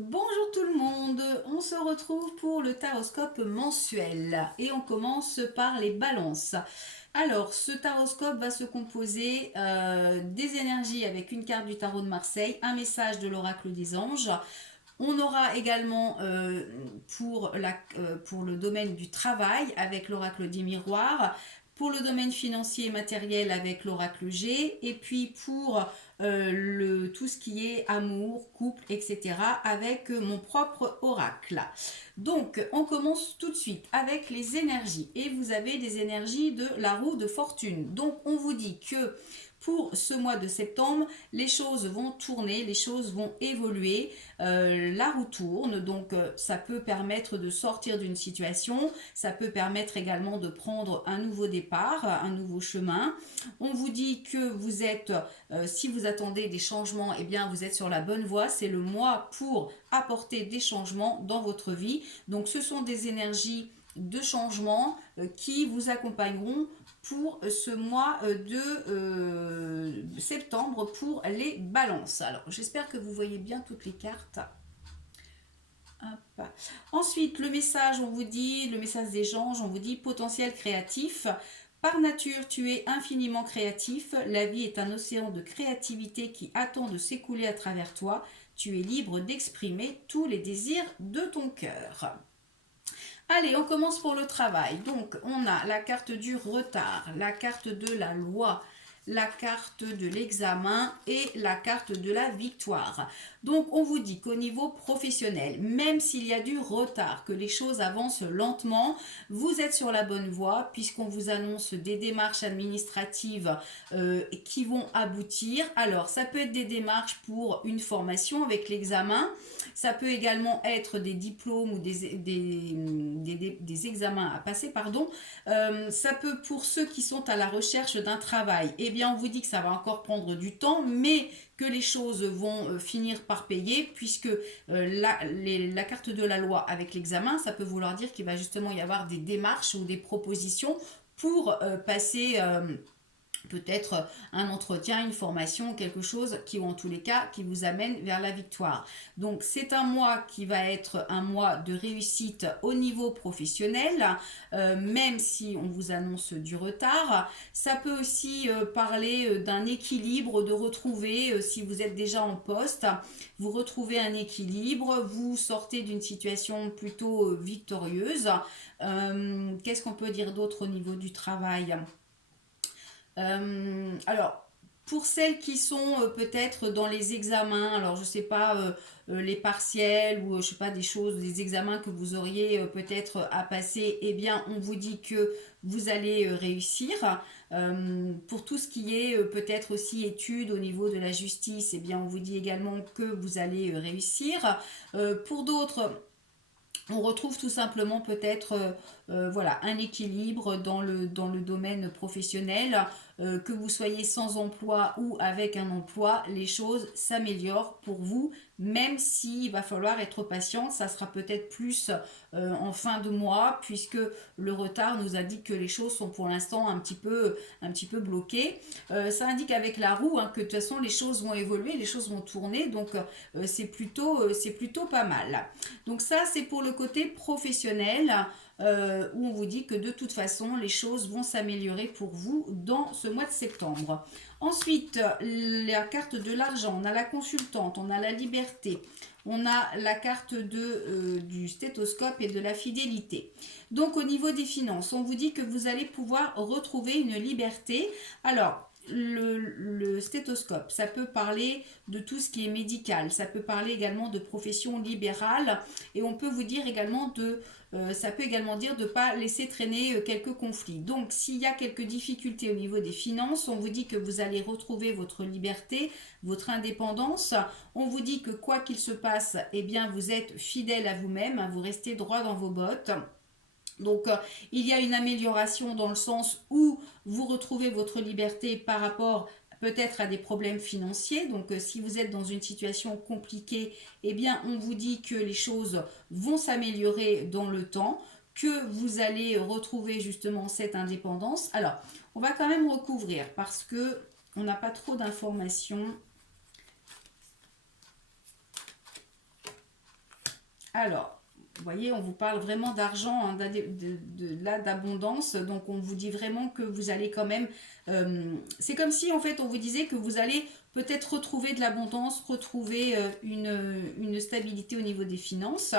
Bonjour tout le monde, on se retrouve pour le taroscope mensuel et on commence par les balances. Alors, ce taroscope va se composer des énergies avec une carte du tarot de Marseille, un message de l'oracle des anges. On aura également pour le domaine du travail avec l'oracle des miroirs, pour le domaine financier et matériel avec l'oracle G, et puis pour tout ce qui est amour, couple, etc. avec mon propre oracle. Donc, on commence tout de suite avec les énergies. Et vous avez des énergies de la roue de fortune. Donc, on vous dit que pour ce mois de septembre, les choses vont tourner, les choses vont évoluer, la roue tourne, donc ça peut permettre de sortir d'une situation, ça peut permettre également de prendre un nouveau départ, un nouveau chemin. On vous dit que vous êtes, si vous attendez des changements, eh bien vous êtes sur la bonne voie, c'est le mois pour apporter des changements dans votre vie. Donc ce sont des énergies de changement qui vous accompagneront pour ce mois de septembre pour les balances. Alors j'espère que vous voyez bien toutes les cartes. Hop. Ensuite, le message, on vous dit, le message des anges, on vous dit potentiel créatif. Par nature, tu es infiniment créatif. La vie est un océan de créativité qui attend de s'écouler à travers toi. Tu es libre d'exprimer tous les désirs de ton cœur. Allez, on commence pour le travail. Donc, on a la carte du retard, la carte de la loi, la carte de l'examen et la carte de la victoire. Donc, on vous dit qu'au niveau professionnel, même s'il y a du retard, que les choses avancent lentement, vous êtes sur la bonne voie puisqu'on vous annonce des démarches administratives qui vont aboutir. Alors, ça peut être des démarches pour une formation avec l'examen. Ça peut également être des diplômes ou des examens à passer, pardon. Ça peut, pour ceux qui sont à la recherche d'un travail, eh bien, on vous dit que ça va encore prendre du temps, mais que les choses vont finir par payer, puisque la carte de la loi avec l'examen, ça peut vouloir dire qu'il va justement y avoir des démarches ou des propositions pour passer peut-être un entretien, une formation, quelque chose qui, ou en tous les cas, qui vous amène vers la victoire. Donc c'est un mois qui va être un mois de réussite au niveau professionnel, même si on vous annonce du retard. Ça peut aussi parler d'un équilibre, de retrouver, si vous êtes déjà en poste, vous retrouvez un équilibre, vous sortez d'une situation plutôt victorieuse. Qu'est-ce qu'on peut dire d'autre au niveau du travail ? Alors, pour celles qui sont peut-être dans les examens, alors je sais pas, les partiels ou je sais pas des choses, des examens que vous auriez peut-être à passer, eh bien on vous dit que vous allez réussir. Pour tout ce qui est peut-être aussi études au niveau de la justice, eh bien on vous dit également que vous allez réussir. Pour d'autres, on retrouve tout simplement peut-être voilà, un équilibre dans le domaine professionnel, que vous soyez sans emploi ou avec un emploi, les choses s'améliorent pour vous, même s'il va falloir être patient, ça sera peut-être plus en fin de mois, puisque le retard nous indique que les choses sont pour l'instant un petit peu bloquées. Ça indique avec la roue hein, que de toute façon les choses vont évoluer, les choses vont tourner, donc c'est plutôt pas mal. Donc ça, c'est pour le côté professionnel, où on vous dit que de toute façon, les choses vont s'améliorer pour vous dans ce mois de septembre. Ensuite, la carte de l'argent, on a la consultante, on a la liberté, on a la carte du stéthoscope et de la fidélité. Donc au niveau des finances, on vous dit que vous allez pouvoir retrouver une liberté. Alors, le stéthoscope, ça peut parler de tout ce qui est médical, ça peut parler également de profession libérale et on peut vous dire également ça peut également dire de ne pas laisser traîner quelques conflits. Donc s'il y a quelques difficultés au niveau des finances, on vous dit que vous allez retrouver votre liberté, votre indépendance. On vous dit que quoi qu'il se passe, eh bien vous êtes fidèle à vous-même, hein, vous restez droit dans vos bottes. Donc il y a une amélioration dans le sens où vous retrouvez votre liberté par rapport peut-être à des problèmes financiers. Donc si vous êtes dans une situation compliquée, eh bien on vous dit que les choses vont s'améliorer dans le temps, que vous allez retrouver justement cette indépendance. Alors, on va quand même recouvrir parce que on n'a pas trop d'informations. Alors, vous voyez, on vous parle vraiment d'argent, hein, là, d'abondance. Donc, on vous dit vraiment que vous allez quand même... c'est comme si, en fait, on vous disait que vous allez peut-être retrouver de l'abondance, retrouver une stabilité au niveau des finances.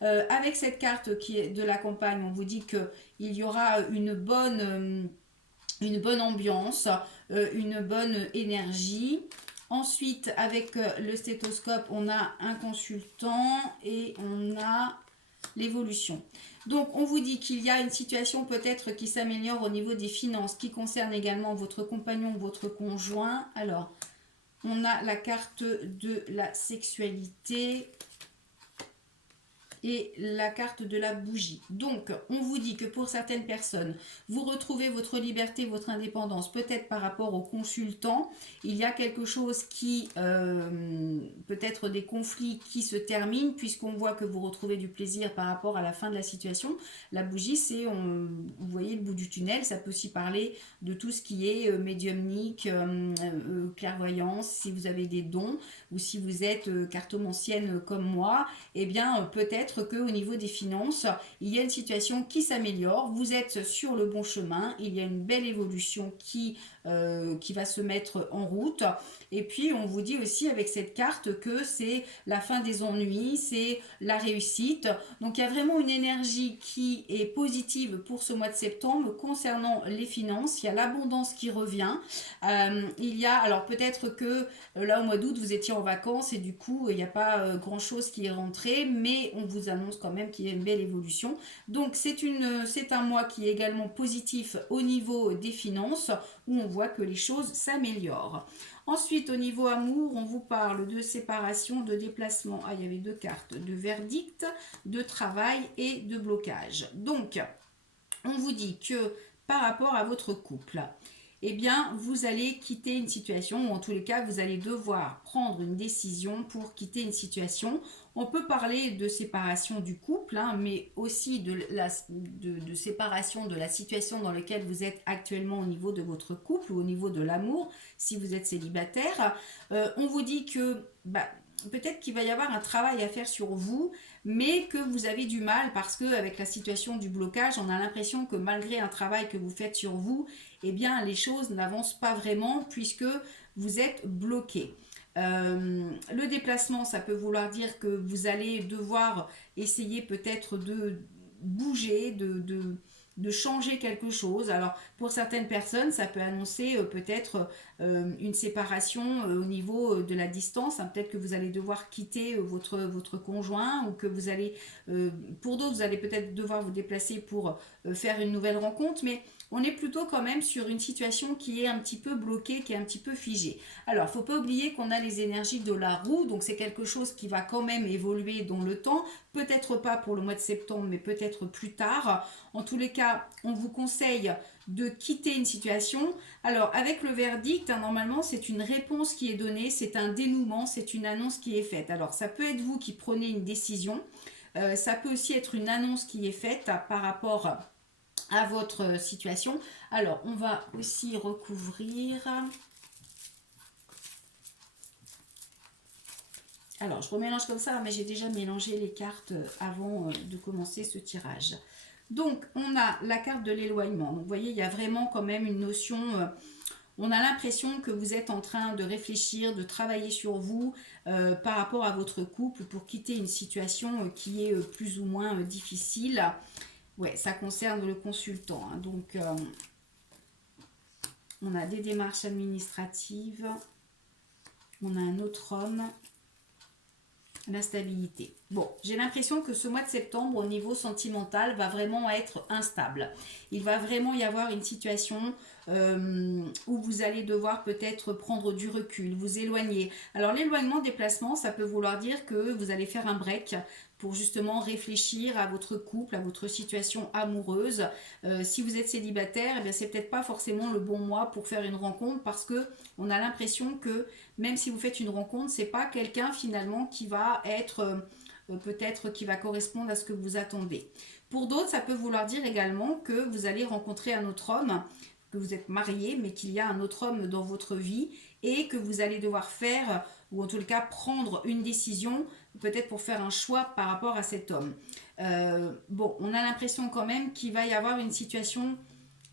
Avec cette carte qui est de la campagne, on vous dit qu'il y aura une bonne ambiance, une bonne énergie. Ensuite, avec le stéthoscope, on a un consultant et on a l'évolution. Donc, on vous dit qu'il y a une situation peut-être qui s'améliore au niveau des finances, qui concerne également votre compagnon, votre conjoint. Alors, on a la carte de la sexualité et la carte de la bougie. Donc, on vous dit que pour certaines personnes, vous retrouvez votre liberté, votre indépendance, peut-être par rapport au consultant. Il y a quelque chose qui, peut-être des conflits qui se terminent, puisqu'on voit que vous retrouvez du plaisir par rapport à la fin de la situation. La bougie, c'est, vous voyez le bout du tunnel, ça peut aussi parler de tout ce qui est médiumnique, clairvoyance, si vous avez des dons, ou si vous êtes cartomancienne comme moi, eh bien, peut-être qu'au niveau des finances, il y a une situation qui s'améliore, vous êtes sur le bon chemin, il y a une belle évolution qui va se mettre en route. Et puis, on vous dit aussi avec cette carte que c'est la fin des ennuis, c'est la réussite. Donc, il y a vraiment une énergie qui est positive pour ce mois de septembre concernant les finances. Il y a l'abondance qui revient. Il y a, alors peut-être que là, au mois d'août, vous étiez en vacances et du coup, il n'y a pas grand-chose qui est rentré, mais on vous annonce quand même qu'il y a une belle évolution. Donc, c'est un mois qui est également positif au niveau des finances, où on voit que les choses s'améliorent. Ensuite, au niveau amour, on vous parle de séparation, de déplacement. Ah, il y avait deux cartes, de verdict, de travail et de blocage. Donc, on vous dit que par rapport à votre couple, eh bien, vous allez quitter une situation, ou en tous les cas, vous allez devoir prendre une décision pour quitter une situation. On peut parler de séparation du couple, hein, mais aussi de séparation de la situation dans laquelle vous êtes actuellement au niveau de votre couple ou au niveau de l'amour, si vous êtes célibataire. On vous dit que peut-être qu'il va y avoir un travail à faire sur vous, mais que vous avez du mal parce qu'avec la situation du blocage, on a l'impression que malgré un travail que vous faites sur vous, eh bien, les choses n'avancent pas vraiment puisque vous êtes bloqué. Le déplacement, ça peut vouloir dire que vous allez devoir essayer peut-être de bouger, de changer quelque chose. Alors, pour certaines personnes, ça peut annoncer peut-être une séparation au niveau de la distance. Hein. Peut-être que vous allez devoir quitter votre conjoint ou que vous allez, pour d'autres, vous allez peut-être devoir vous déplacer pour faire une nouvelle rencontre, mais on est plutôt quand même sur une situation qui est un petit peu bloquée, qui est un petit peu figée. Alors, il ne faut pas oublier qu'on a les énergies de la roue, donc c'est quelque chose qui va quand même évoluer dans le temps, peut-être pas pour le mois de septembre, mais peut-être plus tard. En tous les cas, on vous conseille de quitter une situation. Alors, avec le verdict, hein, normalement, c'est une réponse qui est donnée, c'est un dénouement, c'est une annonce qui est faite. Alors, ça peut être vous qui prenez une décision, ça peut aussi être une annonce qui est faite par rapport à votre situation. Alors, on va aussi recouvrir. Alors, je remélange comme ça, mais j'ai déjà mélangé les cartes avant de commencer ce tirage. Donc, on a la carte de l'éloignement. Donc, vous voyez, il y a vraiment quand même une notion... on a l'impression que vous êtes en train de réfléchir, de travailler sur vous par rapport à votre couple pour quitter une situation qui est plus ou moins difficile. Ouais, ça concerne le consultant. Hein. Donc, on a des démarches administratives. On a un autre homme. L'instabilité. Bon, j'ai l'impression que ce mois de septembre, au niveau sentimental, va vraiment être instable. Il va vraiment y avoir une situation où vous allez devoir peut-être prendre du recul, vous éloigner. Alors, l'éloignement, déplacement, ça peut vouloir dire que vous allez faire un break pour justement réfléchir à votre couple, à votre situation amoureuse. Si vous êtes célibataire, eh bien, c'est peut-être pas forcément le bon mois pour faire une rencontre parce que on a l'impression que même si vous faites une rencontre, c'est pas quelqu'un finalement qui va être peut-être qui va correspondre à ce que vous attendez. Pour d'autres, ça peut vouloir dire également que vous allez rencontrer un autre homme, que vous êtes marié, mais qu'il y a un autre homme dans votre vie et que vous allez devoir faire, ou en tout cas prendre une décision peut-être pour faire un choix par rapport à cet homme. Bon, on a l'impression quand même qu'il va y avoir une situation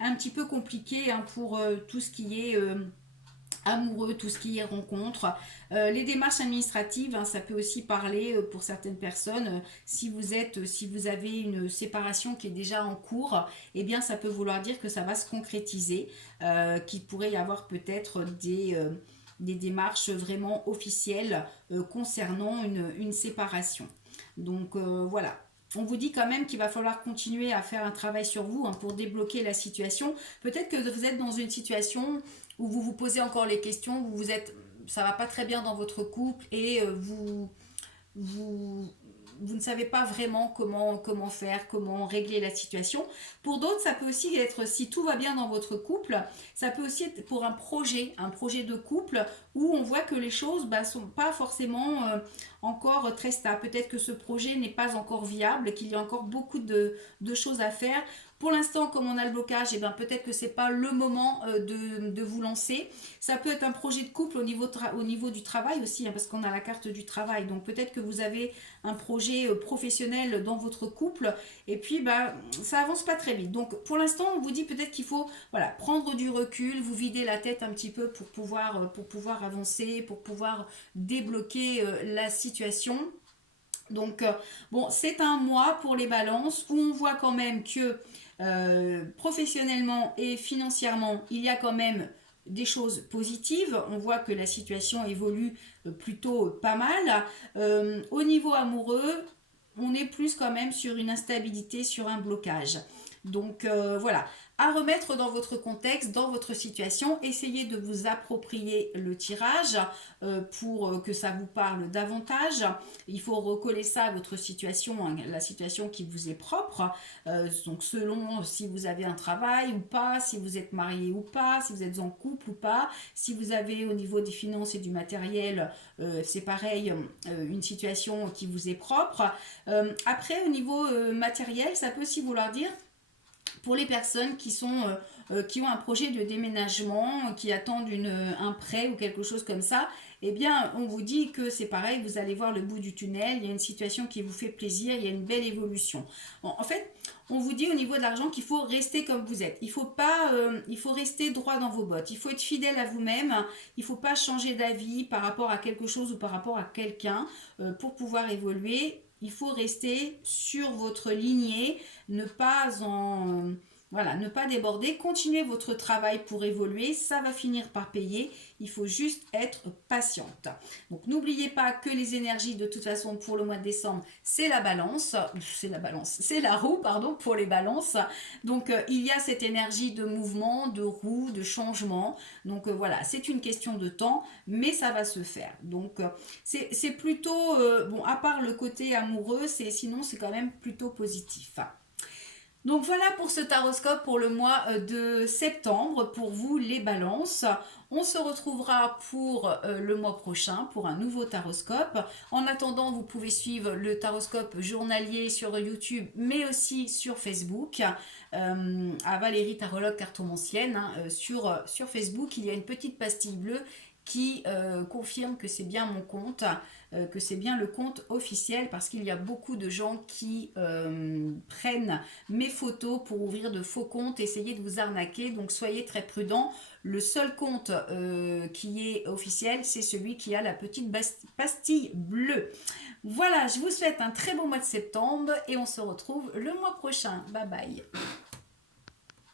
un petit peu compliquée hein, pour tout ce qui est amoureux, tout ce qui est rencontre. Les démarches administratives, hein, ça peut aussi parler pour certaines personnes. Si vous avez une séparation qui est déjà en cours, eh bien ça peut vouloir dire que ça va se concrétiser, qu'il pourrait y avoir peut-être des démarches vraiment officielles concernant une séparation. Donc voilà. On vous dit quand même qu'il va falloir continuer à faire un travail sur vous hein, pour débloquer la situation. Peut-être que vous êtes dans une situation où vous vous posez encore les questions, ça va pas très bien dans votre couple et vous, vous ne savez pas vraiment comment faire, comment régler la situation. Pour d'autres, ça peut aussi être, si tout va bien dans votre couple, ça peut aussi être pour un projet de couple où on voit que les choses sont pas forcément encore très stables. Peut-être que ce projet n'est pas encore viable, qu'il y a encore beaucoup de choses à faire. Pour l'instant, comme on a le blocage, eh ben, peut-être que ce n'est pas le moment de vous lancer. Ça peut être un projet de couple au niveau du travail aussi, hein, parce qu'on a la carte du travail. Donc peut-être que vous avez un projet professionnel dans votre couple et puis bah, ça avance pas très vite. Donc pour l'instant, on vous dit peut-être qu'il faut voilà, prendre du recul, vous vider la tête un petit peu pour pouvoir avancer, pour pouvoir débloquer la situation. Donc, bon, c'est un mois pour les balances où on voit quand même que professionnellement et financièrement, il y a quand même des choses positives. On voit que la situation évolue plutôt pas mal. Au niveau amoureux, on est plus quand même sur une instabilité, sur un blocage. Donc voilà, à remettre dans votre contexte, dans votre situation, essayez de vous approprier le tirage pour que ça vous parle davantage. Il faut recoller ça à votre situation, hein, la situation qui vous est propre. Donc selon si vous avez un travail ou pas, si vous êtes marié ou pas, si vous êtes en couple ou pas, si vous avez au niveau des finances et du matériel, c'est pareil, une situation qui vous est propre. Après, au niveau matériel, ça peut aussi vouloir dire pour les personnes qui ont un projet de déménagement, qui attendent un prêt ou quelque chose comme ça, eh bien, on vous dit que c'est pareil, vous allez voir le bout du tunnel, il y a une situation qui vous fait plaisir, il y a une belle évolution. Bon, en fait, on vous dit au niveau de l'argent qu'il faut rester comme vous êtes. Il faut rester droit dans vos bottes. Il faut être fidèle à vous-même. Il ne faut pas changer d'avis par rapport à quelque chose ou par rapport à quelqu'un pour pouvoir évoluer. Il faut rester sur votre lignée, ne pas en voilà, ne pas déborder, continuez votre travail pour évoluer, ça va finir par payer, il faut juste être patiente. Donc n'oubliez pas que les énergies de toute façon pour le mois de décembre, c'est c'est la roue pardon pour les balances. Donc il y a cette énergie de mouvement, de roue, de changement. Donc voilà, c'est une question de temps, mais ça va se faire. Donc c'est plutôt bon à part le côté amoureux, sinon c'est quand même plutôt positif. Donc voilà pour ce taroscope pour le mois de septembre, pour vous les balances. On se retrouvera pour le mois prochain pour un nouveau taroscope. En attendant, vous pouvez suivre le taroscope journalier sur YouTube, mais aussi sur Facebook, à Valérie Tarologue Cartomancienne. Hein, sur Facebook, il y a une petite pastille bleue qui confirme que c'est bien mon compte, que c'est bien le compte officiel, parce qu'il y a beaucoup de gens qui prennent mes photos pour ouvrir de faux comptes, essayer de vous arnaquer, donc soyez très prudents. Le seul compte qui est officiel, c'est celui qui a la petite pastille bleue. Voilà, je vous souhaite un très bon mois de septembre et on se retrouve le mois prochain. Bye bye.